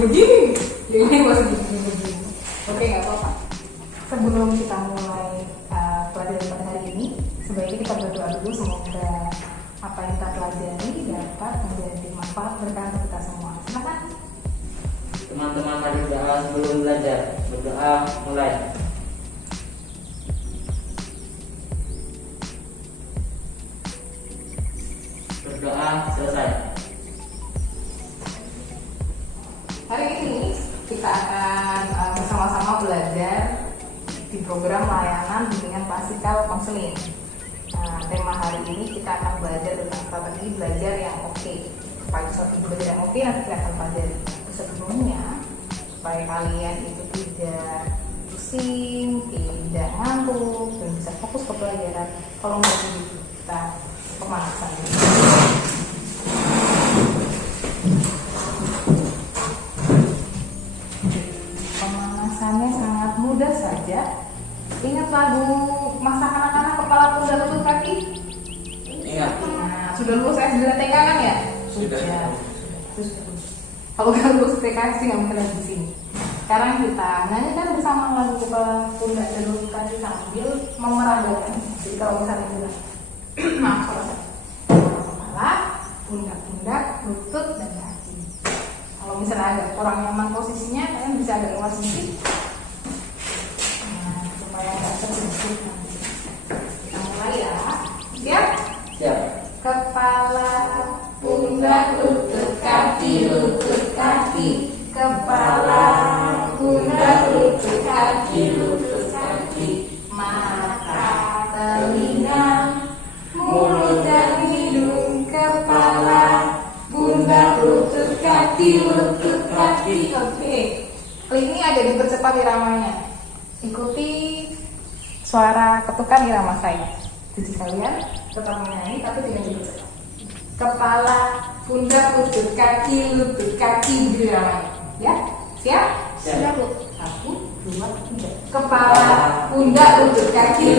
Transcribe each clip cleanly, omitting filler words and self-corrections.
begini. Ini masih begini. Oke, nggak apa-apa. Sebelum kita mulai pelajaran pada hari ini, sebaiknya kita berdoa dulu, semoga apa yang kita pelajari dapat menjadi manfaat berkah untuk kita semua. Silakan. Teman-teman mari berdoa sebelum belajar. Berdoa mulai. Berdoa selesai. Hari ini kita akan bersama-sama belajar di program layanan bimbingan klasikal konseling. Tema hari ini kita akan belajar tentang strategi belajar yang oke. Supaya strategi belajar yang oke nanti kita akan pelajari. Sebelumnya, supaya kalian itu tidak pusing, tidak ngantuk, dan bisa fokus ke pelajaran, tolong bantu kita pemanasan. Pemanasannya sangat mudah saja. Ingat lagu masa anak-anak kepala pundak lutut kaki? Ingat. Nah, sudah lulus SD TK kan ya? Sudah. Terus kalau nggak lulus TK sih nggak mungkin ada di sini. Sekarang kita nyanyikan bersama lagu kepala pundak dan lutut kaki sambil memeragakan. Jadi kalau misalnya bilang, maaf kalau kepala, pundak, lutut dan kaki. Kalau misalnya ada orang nyaman posisinya, kalian bisa agak luas sedikit. Nah, supaya nggak sedikit nanti. Kita mulai ya. Siap? Siap. Kepala, pundak, lutut, kaki, kepala, pundak, lutut, kaki, mata, telinga, mulut dan hidung, kepala, pundak, lutut, kaki. Oke, kali ini agak dipercepat iramanya. Ikuti suara ketukan irama saya. Jadi kalian tetap menyanyi tapi tidak dipercepat. Kepala, pundak, lutut, kaki gitu iramanya. Ya, siap? Siap. 1, 2, 3. Kepala, pundak, lutut, kaki.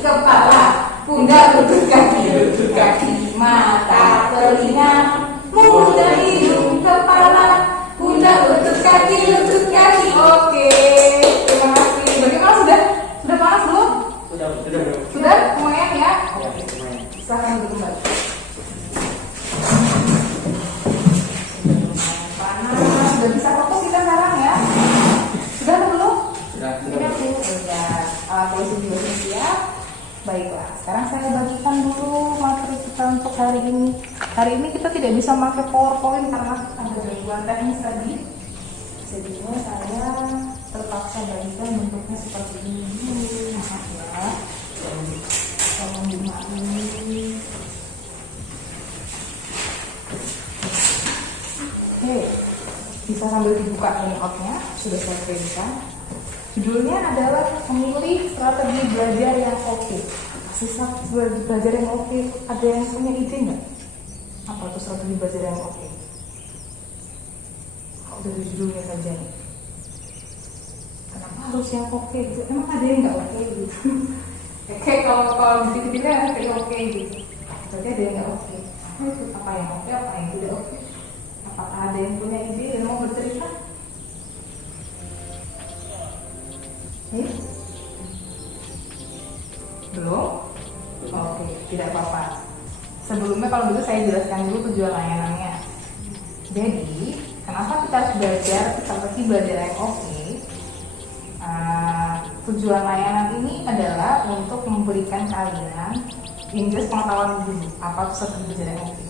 Kepala, pundak, lutut, kaki. Mata, telinga, mulut dan hidung, kepala, pundak, lutut, kaki. Oke, terima kasih. Bagaimana sudah? Sudah panas belum? Sudah. Sudah? Lumayan ya? Ya, lumayan. Silahkan duduk kembali. Panas, sudah bisa fokus kita sekarang ya? Sudah atau belum? Sudah. Ya, polisi juga sudah siap. Baiklah, sekarang saya bagikan dulu materi kita untuk hari ini. Hari ini kita tidak bisa pakai PowerPoint karena ada gangguan teknis tadi. Jadinya saya terpaksa bagikan bentuknya seperti ini. Maaf ya. Tolong dimaklumi. Oke, bisa sambil dibuka handout-nya, sudah saya kirimkan. Judulnya adalah memilih strategi belajar yang oke. Strategi belajar yang oke, ada yang punya ide nggak? Apa itu strategi belajar yang oke? Dari judulnya saja nih. Kenapa harus yang oke gitu? Emang ada yang nggak oke gitu? Kayak kalau di TV kan kayak oke gitu. Berarti ada yang nggak oke. Apa yang oke, apa yang tidak oke? Apakah ada yang punya ide dan mau bercerita? Belum? Oke, tidak apa-apa. Sebelumnya kalau gitu saya jelaskan dulu tujuan layanannya. Jadi, kenapa kita harus belajar strategi belajar yang oke? Tujuan layanan ini adalah untuk memberikan kalian indeks pengetahuan dulu apa itu strategi belajar yang oke.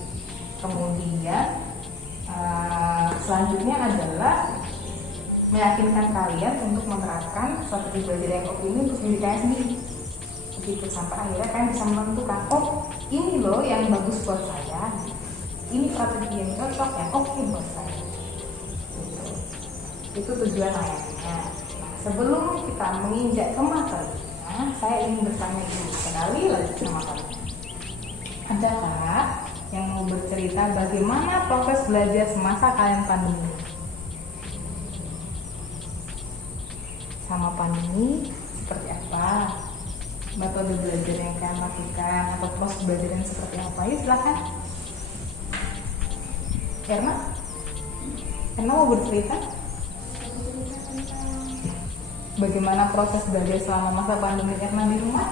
Kemudian selanjutnya adalah meyakinkan kalian untuk menerapkan strategi belajar yang oke ini untuk diri kalian sendiri. Begitu sampai akhirnya kalian bisa menentukan, oh ini loh yang bagus buat saya, ini strategi yang cocok yang oke buat saya. Itu tujuan layanannya. Nah, sebelum kita menginjak ke materinya, saya ingin bertanya dulu sekali lagi sama kalian. Adakah yang mau bercerita bagaimana proses belajar semasa kalian pandemi? Sama pandemi seperti apa? Metode belajar yang kalian lakukan atau proses belajar yang seperti apa? Ya silakan. Erna? Karena mau bercerita bagaimana proses belajar selama masa pandemi Erna di rumah?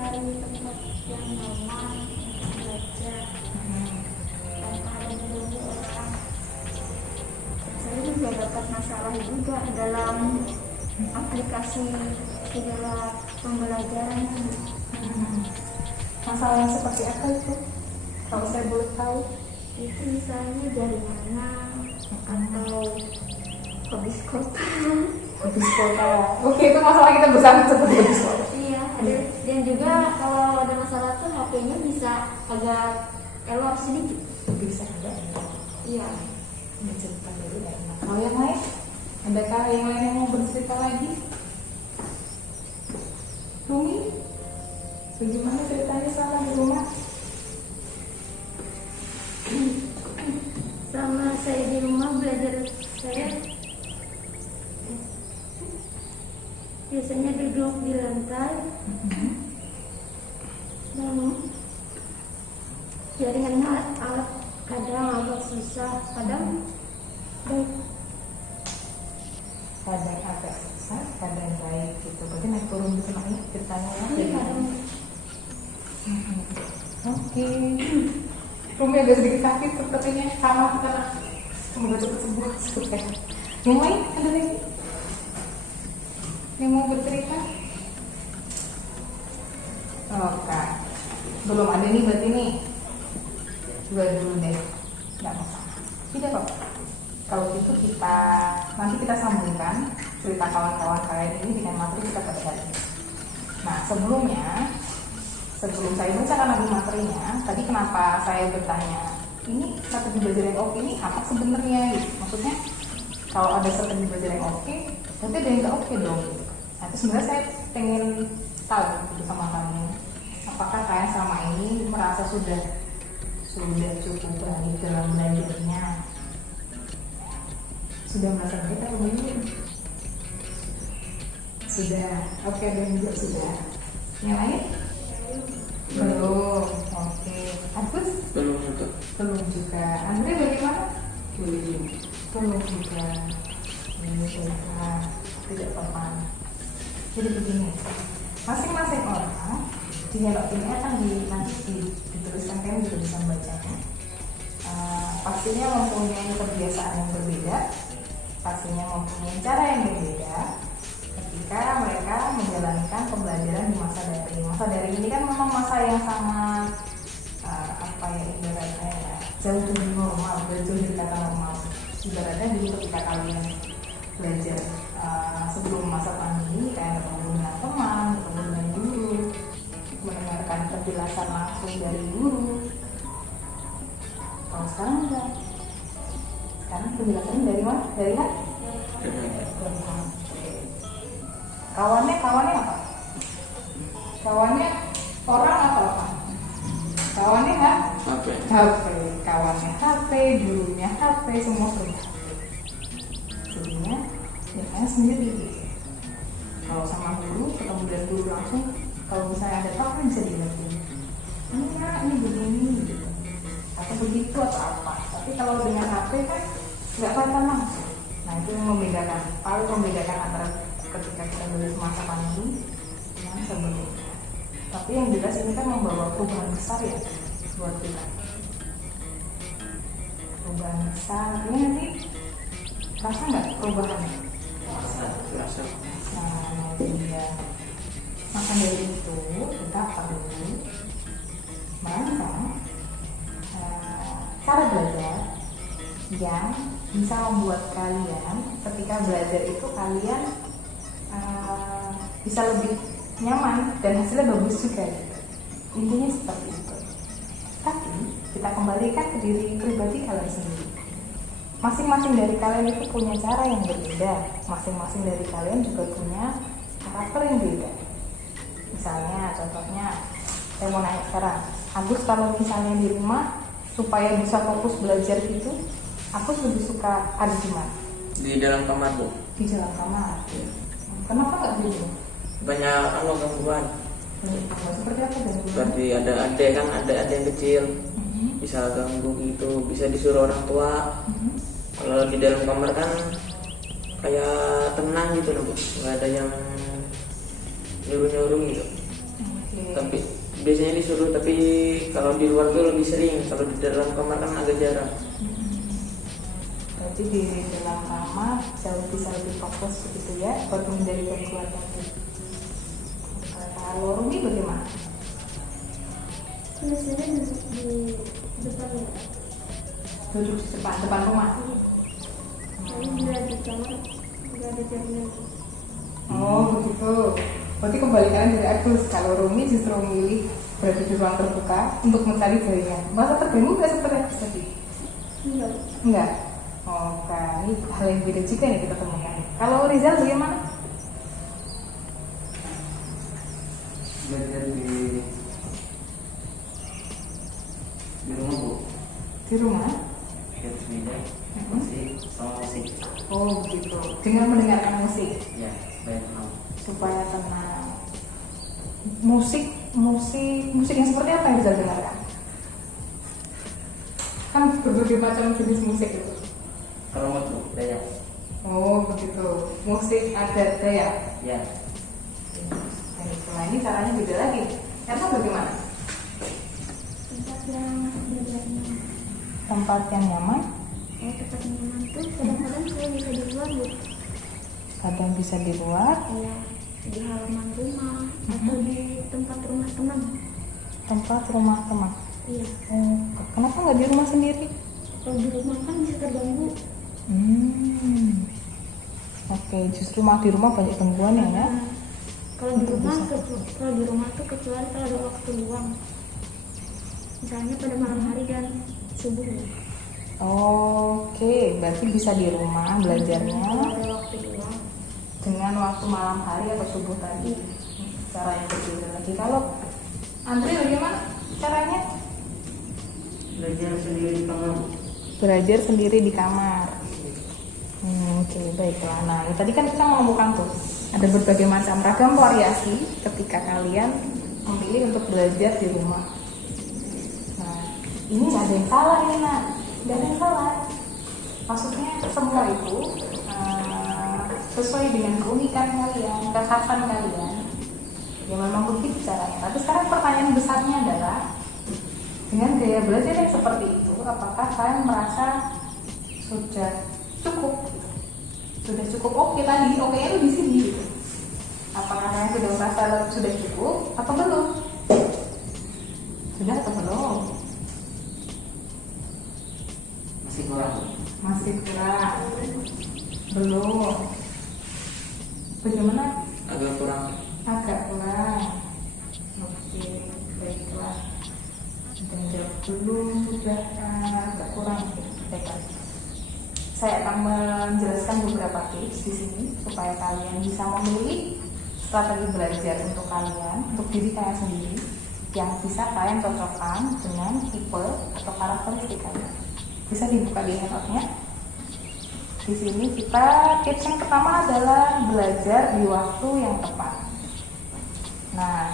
Cari tempat yang nyaman belajar tanpa ada dulu orang. Saya juga dapat masalah juga dalam aplikasi segala pembelajaran. Masalah seperti apa itu? Kalau saya boleh tahu. Itu misalnya jaringan atau habis kota. Habis kota. Oke, itu masalah kita bersama seperti habis kota. Iya, ada. Dan juga kalau ada masalah tuh HP-nya bisa agak error sedikit. Bisa ada. Iya. Ini cerita dulu ya. Kalau yang lain? Adakah yang lain yang mau bercerita lagi? Rumi? Bagaimana ceritanya selama di rumah? Sama saya di rumah belajar, saya biasanya duduk di lantai dan jaringannya kadang agak susah, kadang baik. Kadang agak susah, kadang baik gitu. Berarti naik turun gitu makanya ceritanya ya. Tapi kadang Oke. Rumi agak sedikit sakit sepertinya, sama kita. Semoga cepat sembuh, cepat sehat. Yang lain ada lagi? Yang mau bercerita? Oke. Belum ada nih berarti nih. Dua dulu deh. Nggak masalah. Tidak apa-apa. Kalau gitu nanti kita sambungkan cerita kawan-kawan kalian ini dengan materi kita pada hari ini. Nah sebelum saya bacakan lagi materinya, tadi kenapa saya bertanya, ini strategi belajar yang oke ini apa sebenarnya? Gitu. Maksudnya kalau ada strategi belajar yang oke, berarti ada yang nggak oke dong. Gitu. Nah itu sebenarnya saya pengen tahu gitu sama kamu, apakah kalian selama ini merasa sudah cukup baik dalam belajarnya? Sudah merasa baik atau belum? Sudah, oke, dan juga sudah. Yang lain? Belum, oke. Agus? Belum juga. Belum juga. Andre bagaimana? Belum. Belum juga. Ini baiklah, tidak apa-apa. Jadi begini, masing-masing orang di dialog ini akan nanti dituliskan, kalian juga bisa membacanya. Pastinya mempunyai kebiasaan yang berbeda, pastinya mempunyai cara yang berbeda ketika mereka menjalankan pembelajaran di masa daring. Masa daring ini kan memang masa yang sangat ibaratnya ya, jauh dari normal, jauh dari kata normal. Ibaratnya dulu ketika kalian belajar sebelum masa pandemi, kalian ketemu dengan teman, ketemu dengan guru, mendengarkan penjelasan langsung dari guru. Kalau sekarang enggak. Sekarang penjelasannya dari mana? Dari HP? Dari HP. Kawannya apa? Kawannya orang atau apa? Kawannya HP. HP. Kawannya HP, gurunya HP, semua punya HP. Jadinya ya sendiri gitu. Kalau sama guru, ketemu dengan guru langsung, kalau misalnya ada apa bisa dilihatin. Ini begini gitu. Atau begitu atau apa. Tapi kalau dengan HP kan nggak kelihatan langsung. Nah itu yang membedakan, paling membedakan antara ketika kita belajar masa pandemi dengan sebelumnya. Tapi yang jelas ini kan membawa perubahan besar ya buat kita. Perubahan besar. Ini nanti rasa nggak perubahannya? Rasa. Nah itu dia. Maka dari itu kita perlu merancang cara belajar yang bisa membuat kalian ketika belajar itu kalian bisa lebih nyaman dan hasilnya bagus juga gitu. Intinya seperti itu. Tapi kita kembalikan ke diri pribadi kalian sendiri. Masing-masing dari kalian itu punya cara yang berbeda. Masing-masing dari kalian juga punya karakter yang beda. Misalnya contohnya saya mau nanya sekarang, Agus kalau misalnya di rumah supaya bisa fokus belajar gitu, aku lebih suka ada di mana? Di dalam kamar bu. Di dalam kamar. Kenapa nggak di rumah? Banyak gangguan. Seperti apa gangguan? Seperti ada yang kecil bisa ganggu gitu, bisa disuruh orang tua. Kalau di dalam kamar kan kayak tenang gitu loh Bu, nggak ada yang nyuruh gitu. Tapi biasanya disuruh, tapi kalau di luar tuh lebih sering, kalau di dalam kamar kan agak jarang. Berarti di dalam kamar jauh bisa lebih fokus begitu ya, buat menghindari gangguan tadi. Kalau Rumi bagaimana? Biasanya duduk di depan ya. Duduk di depan rumah. Lalu bila di kamar nggak ada cermin. Oh begitu. Berarti kebalikannya dari Agus. Kalau Rumi justru memilih berada di ruang terbuka untuk mencari jaringan. Masa terganggu nggak seperti Agus tadi? Enggak. Oh, ini hal yang beda juga yang kita temukan. Kalau Rizal bagaimana? Belajar di rumah Bu. Di rumah? Lihat meja, musik, sama musik. Oh begitu. Dengan mendengarkan musik Ya, supaya tenang. supaya tenang. Musik yang seperti apa yang bisa dengarkan? Kan berbagai macam jenis musik itu. Kalau mau Bu, daya. Oh begitu. Musik adat Dayak. Ya, Nah ini caranya beda lagi. Karena bagaimana? Tempat yang belajarnya. Tempat yang nyaman. Tempat yang nyaman tuh kadang-kadang saya bisa di luar Bu. Kadang bisa di luar. Kayak di halaman rumah atau di tempat rumah teman. Tempat rumah teman. Iya. Kenapa nggak di rumah sendiri? Kalau di rumah kan bisa terganggu. Oke, justru malah di rumah banyak gangguan ya. Nah, kalau di Itu rumah bisa. kalau di rumah tuh kecuali kalau ada waktu luang. Misalnya pada malam hari dan subuh. Oke, berarti bisa di rumah belajarnya Kalau ada waktu luang. dengan waktu malam hari atau subuh tadi. Cara yang berbeda lagi. Kalau Andre bagaimana caranya? belajar sendiri di kamar Bu. Belajar sendiri di kamar. Oke, baiklah. Nah, tadi kan kita ngomongkan tuh ada berbagai macam ragam variasi ketika kalian memilih untuk belajar di rumah. Nah, ini nggak ada yang salah ini, Nak. Nggak ada yang salah. Maksudnya semua itu sesuai dengan keunikan kalian, kekhasan kalian. Ya memang begitu caranya. Tapi sekarang pertanyaan besarnya adalah dengan gaya belajar yang seperti itu, apakah kalian merasa sudah cukup? Sudah cukup oke tadi, oke itu di sini. Gitu. Apakah kalian sudah merasa sudah cukup atau belum? Sudah atau belum? Masih kurang Bu. Masih kurang. Belum. Bagaimana? Agak kurang. Agak kurang. Oke, baiklah. Dan jawab belum sudah agak kurang. Baiklah. Saya akan menjelaskan beberapa tips di sini supaya kalian bisa memilih strategi belajar untuk kalian, untuk diri kalian sendiri yang bisa kalian cocokkan dengan tipe atau karakteristik kalian. Bisa dibuka di handoutnya. Di sini kita tips yang pertama adalah belajar di waktu yang tepat. Nah,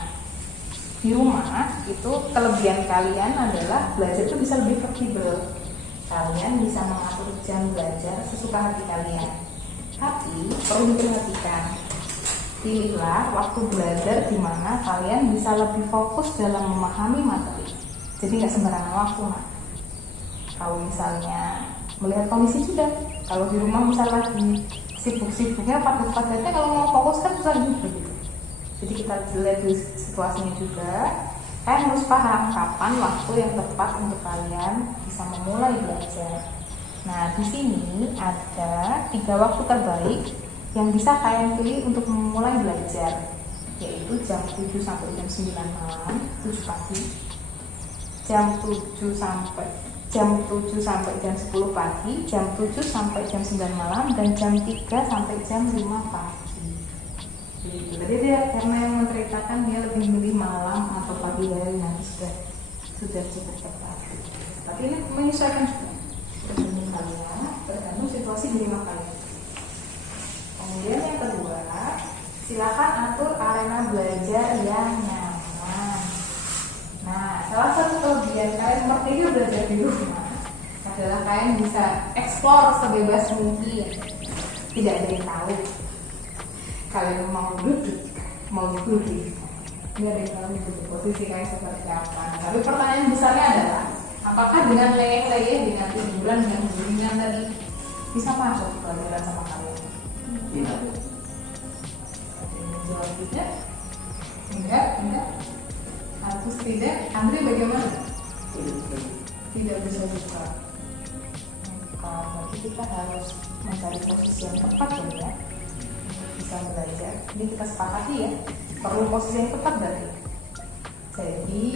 di rumah itu kelebihan kalian adalah belajar itu bisa lebih fleksibel. Kalian bisa mengatur jam belajar sesuka hati kalian. Tapi perlu diperhatikan, pilihlah waktu belajar di mana kalian bisa lebih fokus dalam memahami materi. Jadi nggak sembarangan waktu, Nah. Kalau misalnya melihat kondisi juga, kalau di rumah misalnya lagi sibuk-sibuknya padat-padatnya, kalau mau fokus kan susah juga gitu. Jadi kita lihat di situasinya juga. Kalian harus paham kapan waktu yang tepat untuk kalian bisa memulai belajar. Nah, di sini ada 3 waktu terbaik yang bisa kalian pilih untuk memulai belajar, yaitu jam 7 sampai jam 9 malam, 7 pagi, jam 7 sampai jam 10 pagi, jam 7 sampai jam 9 malam, dan jam 3 sampai jam 5 pagi. Jadi dia karena yang menceritakan dia lebih milih malam atau pagi hari, nanti sudah cukup tepat. Tapi ini menyesuaikan juga tergantung kalian, tergantung situasi di rumah kalian. Kemudian yang kedua, silakan atur arena belajar yang nyaman. biar kalian merdeka belajar di rumah adalah kalian bisa eksplor sebebas mungkin. Tidak ada yang tahu kalian mau duduk, mau berdiri, tidak ada yang tahu gitu, posisi kalian seperti apa. Tapi pertanyaan besarnya adalah apakah dengan leyeh-leyeh, dengan tiduran, dengan bimbingan tadi bisa masuk pelajaran sama kalian? Tidak. Ada yang menjawab tidak? Enggak. Harus tidak. Andri bagaimana? Tidak bisa buka. Berarti kita harus mencari posisi yang tepat ya, bisa belajar. Ini kita sepakati ya, perlu posisi yang tepat berarti. Jadi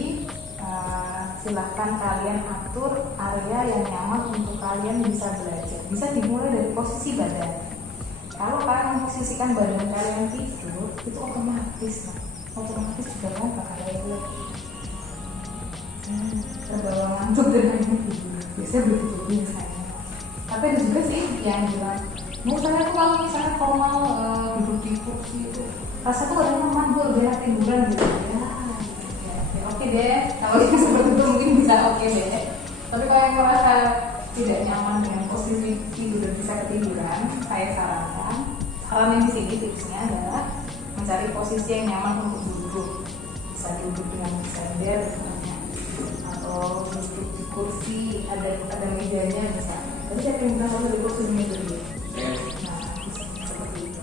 silahkan kalian atur area yang nyaman untuk kalian bisa belajar. Bisa dimulai dari posisi badan. Kalau kalian memposisikan badan kalian tidur, itu otomatis juga kan bakal leleh. Terbawa ngantuk dan tidur. Biasanya begitu misalnya. Tapi ada juga sih yang bilang, saya tuh kalau misalnya formal duduk di kursi itu, rasa tuh ada nyaman gue biar tiduran gitu ya. Oke deh, kalau yang seperti itu mungkin bisa oke deh. Tapi kalau yang merasa tidak nyaman dengan posisi tidur dan bisa ketiduran, saya saran yang di sini tipsnya adalah mencari posisi yang nyaman untuk duduk. Bisa duduk dengan bersandar misalnya, atau duduk di kursi ada mejanya misalnya. Tapi saya ingin bilang kalau di kursi meja dulu. Nah, bisa seperti itu.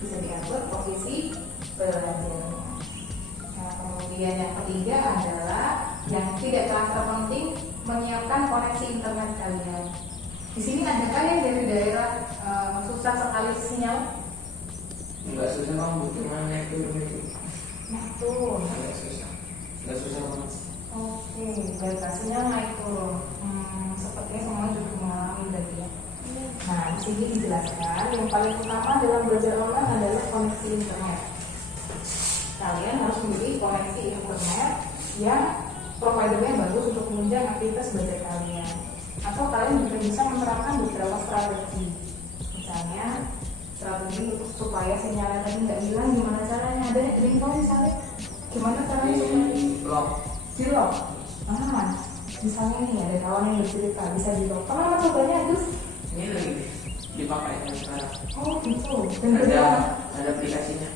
Bisa diatur posisi belajarnya. Nah, kemudian yang ketiga adalah yang tidak kalah terpenting, menyiapkan koneksi internet kalian. Di sini ada kalian dari daerah susah sekali sinyal? Enggak susah kamu, cuma naik turun itu. Nah tuh. Enggak susah banget. Oke, baik, sinyal naik turun. Sepertinya semua juga mengalami tadi ya. Nah, di sini dijelaskan yang paling utama dalam belajar online adalah koneksi internet. Kalian harus memilih koneksi internet yang providernya bagus untuk menunjang aktivitas belajar kalian. Atau kalian juga bisa menerapkan beberapa strategi. Misalnya strategi untuk supaya sinyalnya tadi nggak hilang, gimana caranya? Ada yang tahu misalnya gimana caranya supaya di lock? Misalnya nih ada kawan yang bercerita bisa di lock. Pernah cobanya Agus? Ini lagi dipakai sekarang. Oh gitu. Dan ada aplikasinya.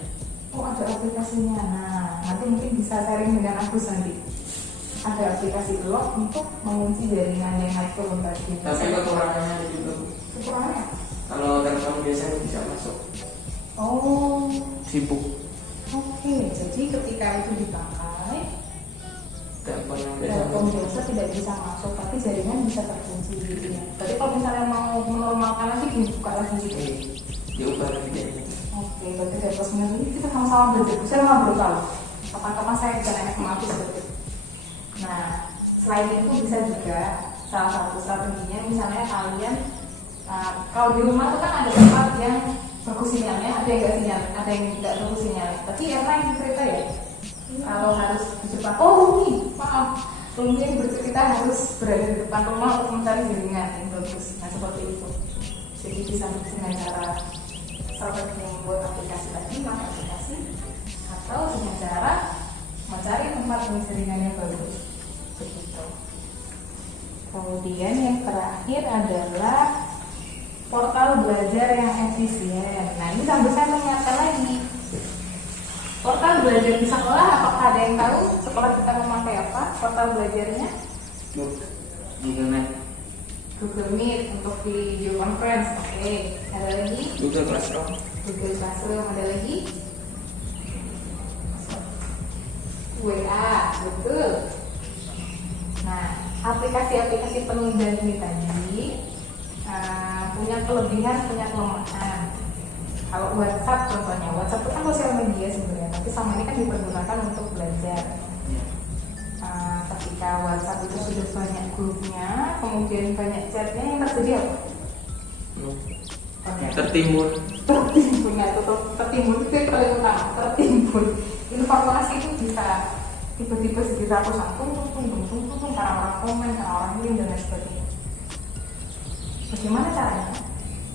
Oh ada aplikasinya. Nah nanti mungkin bisa sharing dengan Agus nanti. Ada aplikasi lock untuk mengunci jaringan yang naik turun tadi. Tapi kekurangannya ada juga. Kekurangannya? Kalau telepon biasanya bisa masuk. Oh. Sibuk. Oke. Jadi ketika itu dipakai, Telepon biasa tidak bisa masuk, tapi jaringan bisa terkunci gitu ya. Tapi kalau misalnya mau menormalkan lagi dibuka lagi gitu. Diubah lagi jaringan. Oke, berarti dari posisinya ini kita sama-sama belajar. Saya memang baru tahu. Kapan-kapan saya bisa nanya sama aku seperti itu. Nah, selain itu bisa juga salah satu strateginya misalnya kalian kalau di rumah itu kan ada tempat yang bagus sinyalnya, ada yang nggak sinyal, ada yang tidak bagus sinyalnya. Tapi Erna yang cerita ya, kalau harus di depan, Rumi yang bercerita harus berada di depan rumah untuk mencari jaringan yang bagus. Nah seperti itu. Jadi bisa dengan cara strategi membuat aplikasi tadi, maka aplikasi, atau dengan cara mencari tempat jaringan yang bagus. Begitu. Kemudian yang terakhir adalah portal belajar yang efisien. Nah ini sambil saya mengingatkan lagi, portal belajar di sekolah, apakah ada yang tahu sekolah kita memakai apa portal belajarnya? Google Meet. Google Meet untuk video conference. Oke. Ada lagi? Google Classroom. Google Classroom. Ada lagi? WA. Betul. Nah, aplikasi-aplikasi penunjang ini tadi punya kelebihan, punya kelemahan. Kalau WhatsApp contohnya, WhatsApp itu kan sosial media sebenarnya, tapi selama ini kan dipergunakan untuk belajar. Ketika WhatsApp itu sudah banyak grupnya, kemudian banyak chatnya, yang terjadi apa? Tertimbun itu yang paling utama, tertimbun. Informasi itu bisa tiba-tiba sekitar tungtung karena orang komen, karena orang link dan lain sebagainya. Bagaimana caranya?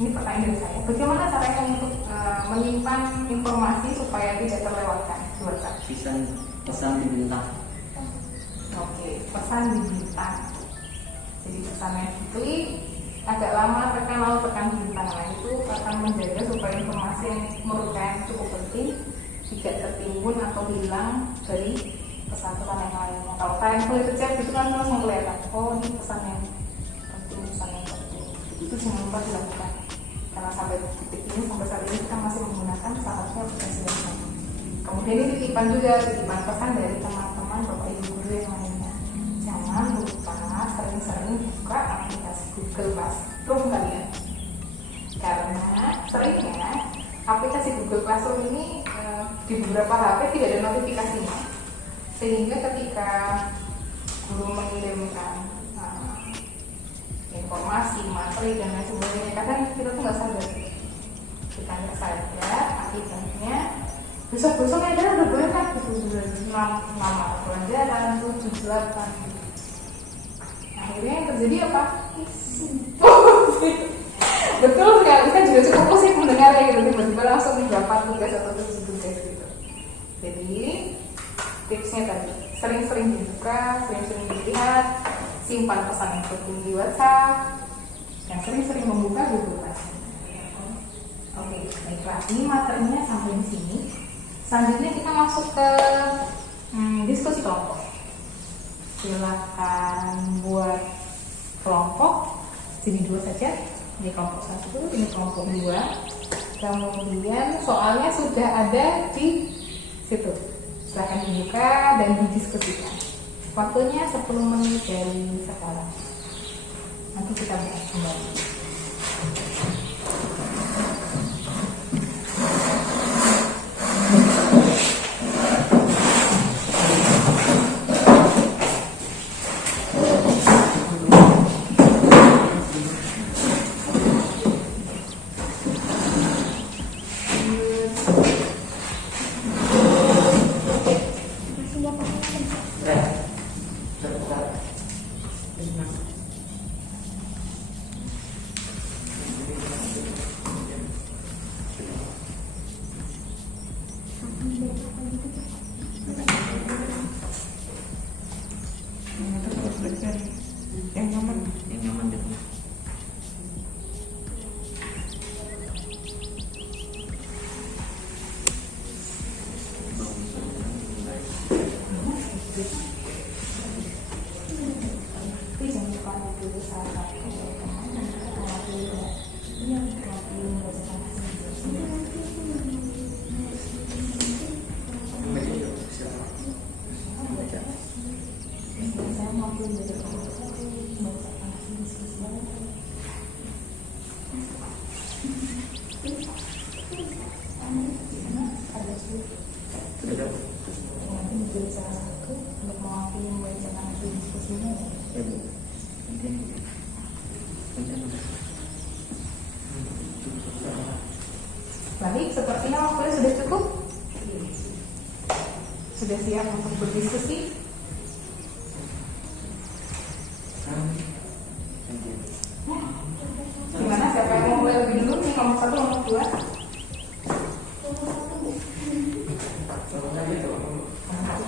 Ini pertanyaan dari saya. Bagaimana caranya untuk menyimpan informasi supaya tidak terlewatkan di WhatsApp? Pesan di bintang. Oke, pesan di bintang. Jadi pesannya diklik, agak lama tekan lalu tekan bintang. Nah itu akan menjaga supaya informasi yang menurut kalian cukup penting tidak tertimbun atau hilang dari pesan-pesan yang lainnya. Kalau kalian klik chat itu kan langsung kelihatan, oh ini pesan yang penting, pesan yang penting. Itu jangan lupa dilakukan. Karena sampai detik ini, sampai saat ini kita masih menggunakan seharusnya aplikasi WhatsApp. Kemudian ini titipan juga, titipan pesan dari teman-teman Bapak Ibu guru yang lainnya. Jangan lupa sering-sering buka aplikasi Google Classroom kalian. Karena seringnya aplikasi Google Classroom ini di beberapa HP tidak ada notifikasinya. Sehingga ketika guru mengirimkan informasi, materi dan lain sebagainya, kadang kita tuh nggak sadar. Kita nggak sadar, akibatnya besok-besok ya udah berangkat gitu, nama pelajaran 7-8. Akhirnya yang terjadi apa? Betul sekali, saya juga cukup pusing mendengarnya gitu, tiba-tiba langsung dapat tugas atau tugas gitu. Jadi tipsnya tadi, sering-sering dibuka, sering-sering dilihat, simpan pesan yang penting di WhatsApp, dan sering-sering membuka Google Classroom. Oke, baiklah, ini materinya sampai di sini. Selanjutnya kita masuk ke diskusi kelompok. Silakan buat kelompok, jadi 2 saja. Ini kelompok 1, ini kelompok 2. Kemudian soalnya sudah ada di situ. Silakan dibuka dan didiskusikan. Waktunya 10 menit dari sekarang. Nanti kita bahas kembali. yang nyaman deh. Baik, sepertinya waktunya sudah cukup. Sudah siap untuk berdiskusi? Gimana? Siapa yang mau mulai lebih dulu? Nih, nomor 1, nomor 2.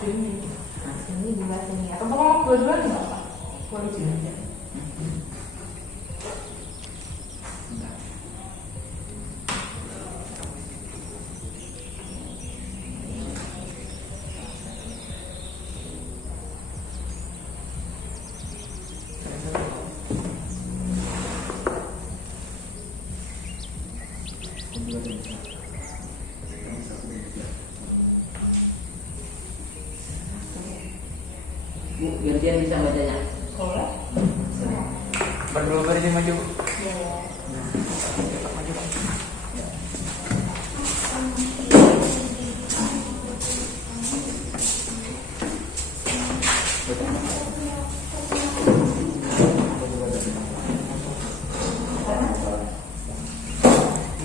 Ini juga sini. Atau mau dua-dua nih nggak apa? Boleh juga. Bu, gantian bisa bacanya. Boleh. Berdua berdiri maju. Ya. Maju.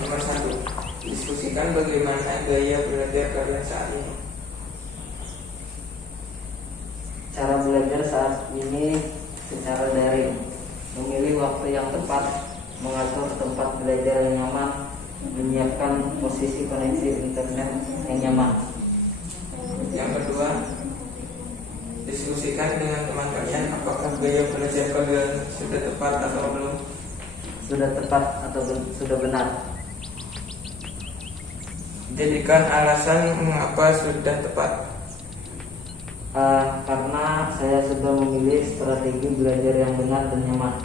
Nomor 1, diskusikan bagaimana gaya belajar kalian saat ini. Cara belajar saat ini secara daring, memilih waktu yang tepat, mengatur tempat belajar yang nyaman, menyiapkan posisi koneksi internet yang nyaman. Yang kedua, diskusikan dengan teman kalian apakah gaya belajar kalian sudah tepat atau belum. Sudah tepat atau sudah benar? Jadikan alasan mengapa sudah tepat. Karena saya sudah memilih strategi belajar yang benar dan nyaman.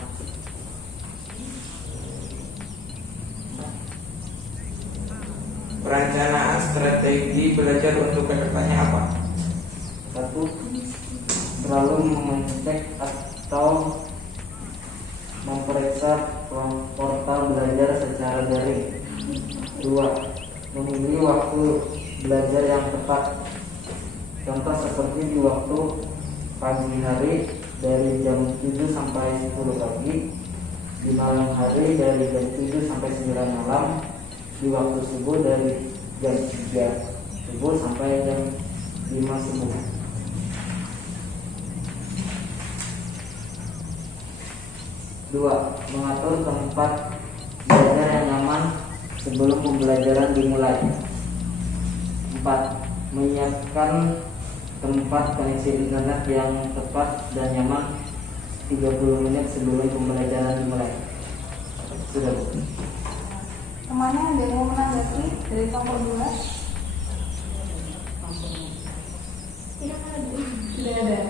Perencanaan strategi belajar untuk kedepannya apa? 1. Selalu mengecek atau memeriksa portal belajar secara daring. 2. Memilih waktu belajar yang tepat. Contoh seperti di waktu pagi hari dari jam 7 sampai 10 pagi, di malam hari dari jam 7 sampai 9 malam, di waktu subuh dari jam 3 subuh sampai jam 5 subuh. 2. Mengatur tempat belajar yang nyaman sebelum pembelajaran dimulai. 4. Menyiapkan tempat koneksi internet yang tepat dan nyaman 30 menit sebelum pembelajaran dimulai. Sudah, Bu. Temannya ada yang mau menanggapi dari kelompok 2? Tidak ada. Tidak ada.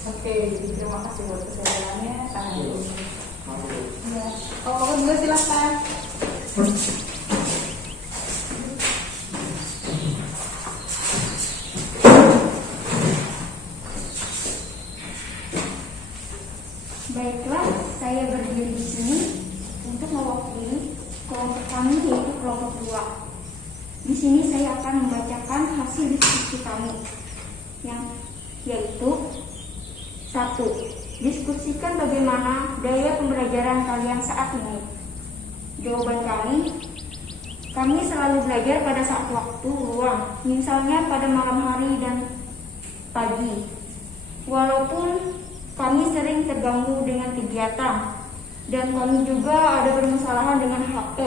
Oke, terima kasih buat kesadarannya. Tahan dulu. Ya. Kelompok 2 silakan. Baiklah, saya berdiri di sini untuk mewakili kelompok kami, yaitu kelompok 2. Di sini saya akan membacakan hasil diskusi kami, yaitu 1. Diskusikan bagaimana gaya pembelajaran kalian saat ini. Jawaban kami selalu belajar pada saat waktu luang, misalnya pada malam hari dan pagi. Walaupun kami sering terganggu dengan kegiatan, dan kami juga ada permasalahan dengan HP.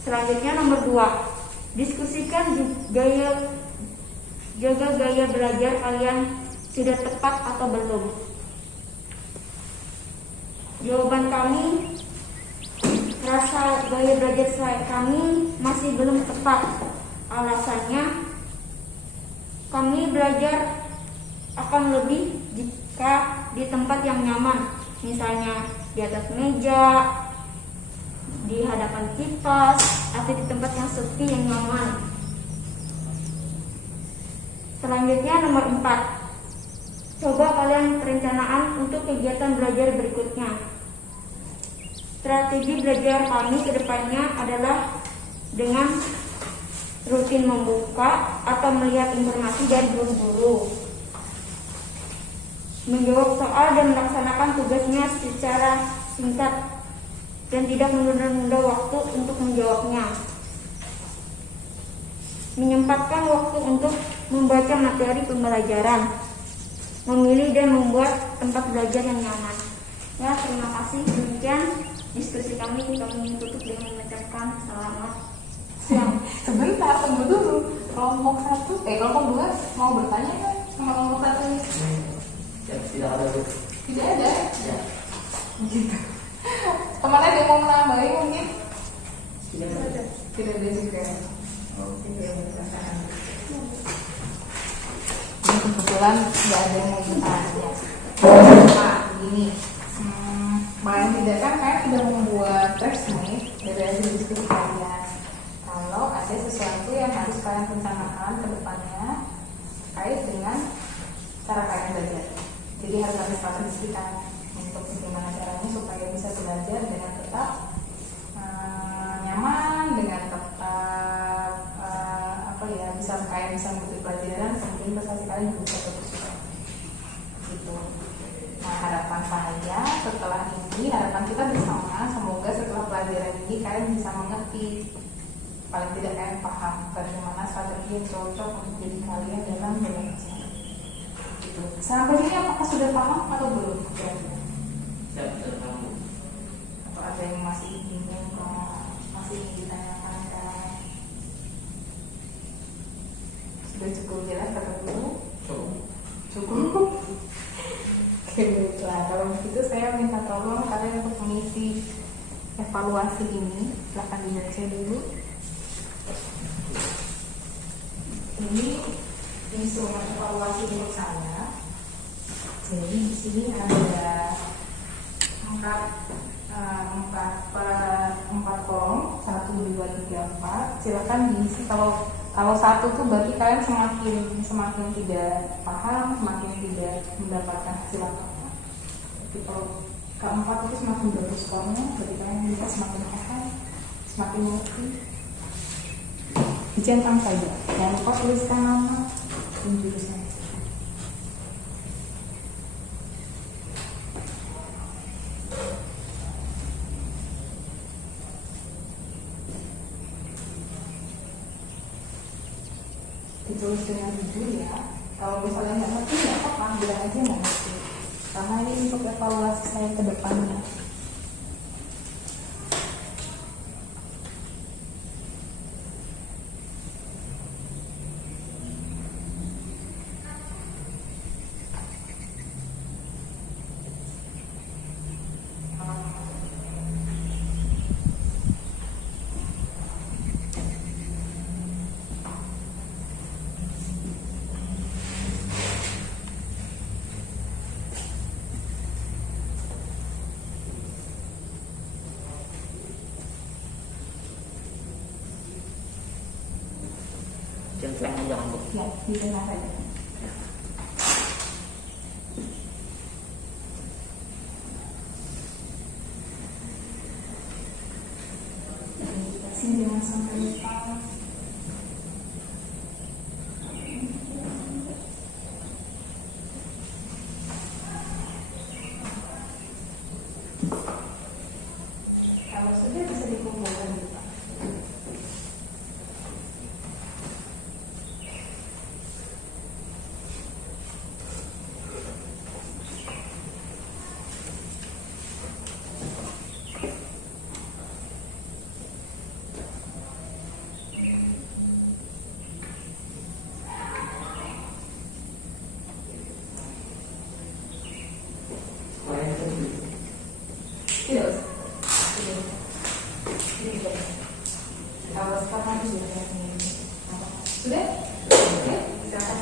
Selanjutnya nomor 2. Diskusikan jaga gaya belajar kalian sudah tepat atau belum. Jawaban kami, rasa gaya belajar kami masih belum tepat. Alasannya, kami belajar akan lebih jika di tempat yang nyaman, misalnya di atas meja, di hadapan kipas, atau di tempat yang sepi yang nyaman. Selanjutnya nomor 4. Coba kalian perencanaan untuk kegiatan belajar berikutnya. Strategi belajar kami ke depannya adalah dengan rutin membuka atau melihat informasi dari guru-guru, menjawab soal dan melaksanakan tugasnya secara singkat dan tidak menunda-nunda waktu untuk menjawabnya. Menyempatkan waktu untuk membaca materi pembelajaran, memilih dan membuat tempat belajar yang nyaman. Ya, terima kasih. Demikian diskusi kami tutup dengan mengucapkan selamat siang. Sebentar, tunggu dulu. Kelompok 2 mau bertanya kan sama kelompok 1 ini? Tidak ada, Bu. Tidak ada. Ya. Gitu. Temannya ada yang mau menambahi mungkin? Tidak ada. Tidak ada juga. Oke, bertahan. Kebetulan nggak ada yang mau bertanya. Nah, gini, paling tidak kan kalian sudah membuat resume dari hasil diskusi kalian. Kalau ada sesuatu yang harus kalian rencanakan ke depannya terkait dengan cara kalian belajar. Jadi harus ada strategi kan untuk bagaimana caranya supaya bisa belajar dengan tetap nyaman, dengan tetap bisa kalian bisa mengikuti pelajaran, kemudian prestasi kalian juga bisa terus gitu. Nah, harapan saya setelah ini, harapan kita bersama, semoga setelah pelajaran ini kalian bisa mengerti, paling tidak kalian paham bagaimana strategi yang cocok untuk jadi kalian dalam belajar. Gitu. Sampai sini apakah sudah paham atau belum? Saya sudah paham. Atau ada yang masih bingung, masih ingin ditanyakan kan? Sudah cukup jelas kata guru? Cukup. Oke, baiklah. Kalau begitu saya minta tolong kalian untuk mengisi evaluasi ini. Silahkan dibaca dulu. Ini instrumen evaluasi untuk saya. Jadi di sini ada empat kolom, 1, 2, 3, 4. Silakan diisi. Kalau satu tuh berarti kalian semakin tidak paham, semakin tidak mendapatkan hasil apa-apa. Tapi kalau keempat itu semakin bagus skornya, berarti kalian bisa semakin paham, semakin mengerti. Dicentang saja, jangan lupa tuliskan nama dan jurusan. Ditulis dengan jujur ya. Kalau misalnya nggak ngerti nggak apa-apa, bilang aja nggak ngerti. Karena ini untuk evaluasi saya ke depannya. Centang jangan Bu. Ya, di tengah saja. Sini jangan sampai lupa. Kalau sudah bisa dikumpulkan di depan. Tidak usah. Kalau sekarang sudah sudah? Oke, silakan.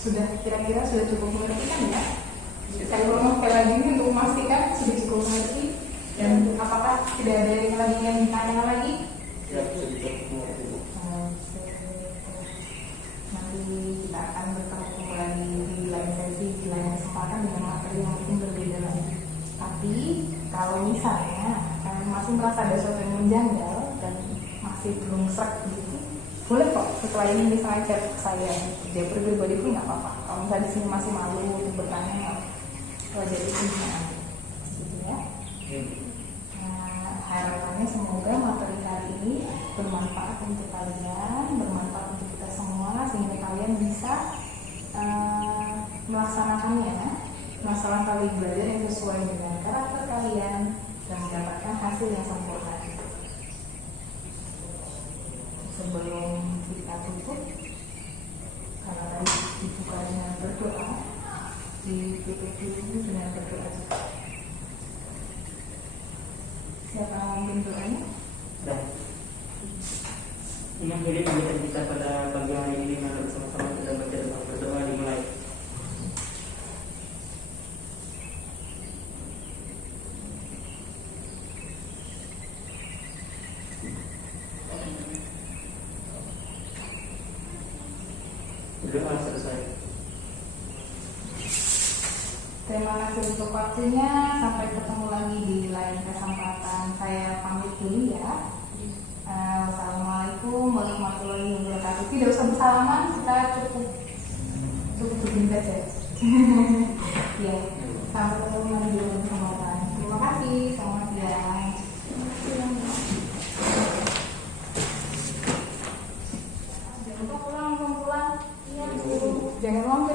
Sudah kira-kira sudah cukup mengerti kan ya? Saya ulang sekali lagi ini untuk memastikan sudah cukup mengerti dan apakah tidak ada yang lagi yang ditanya lagi? Ya, sudah cukup mengerti Bu. Nanti kita akan bertemu kembali di lain sesi, di lain kesempatan dengan materi yang mungkin berbeda lagi. Tapi kalau misalnya kalian masih merasa ada sesuatu yang menjanggal dan masih belum serak gitu, boleh kok setelah ini misalnya chat saya dia pribadi pun nggak apa-apa. Kalau misalnya di sini masih malu untuk bertanya, wajar itu bisa gitu ya. Nah, harapannya semoga materi hari ini bermanfaat untuk kalian, bermanfaat untuk kita semua sehingga kalian bisa melaksanakannya, melaksanakan belajar yang sesuai dengan karakter kalian dan mendapatkan hasil yang sempurna. Sebelum kita tutup, karena tadi dibuka dengan berdoa, ditutup dulu dengan berdoa juga. Siapa yang memimpin doanya? Dan mengakhiri pembicaraan kita pada pagi hari ini, mari bersama-sama kita berdoa dimulai. Berdoa kasih untuk waktunya. Sampai ketemu lagi di lain kesempatan. Saya pamit dulu ya. Wassalamualaikum warahmatullahi wabarakatuh. Tidak usah bersalaman, kita cukup saja. Ya, sampai ketemu lagi di lain kesempatan. Terima kasih. Selamat siang. Jangan lupa pulang. Jangan lupa.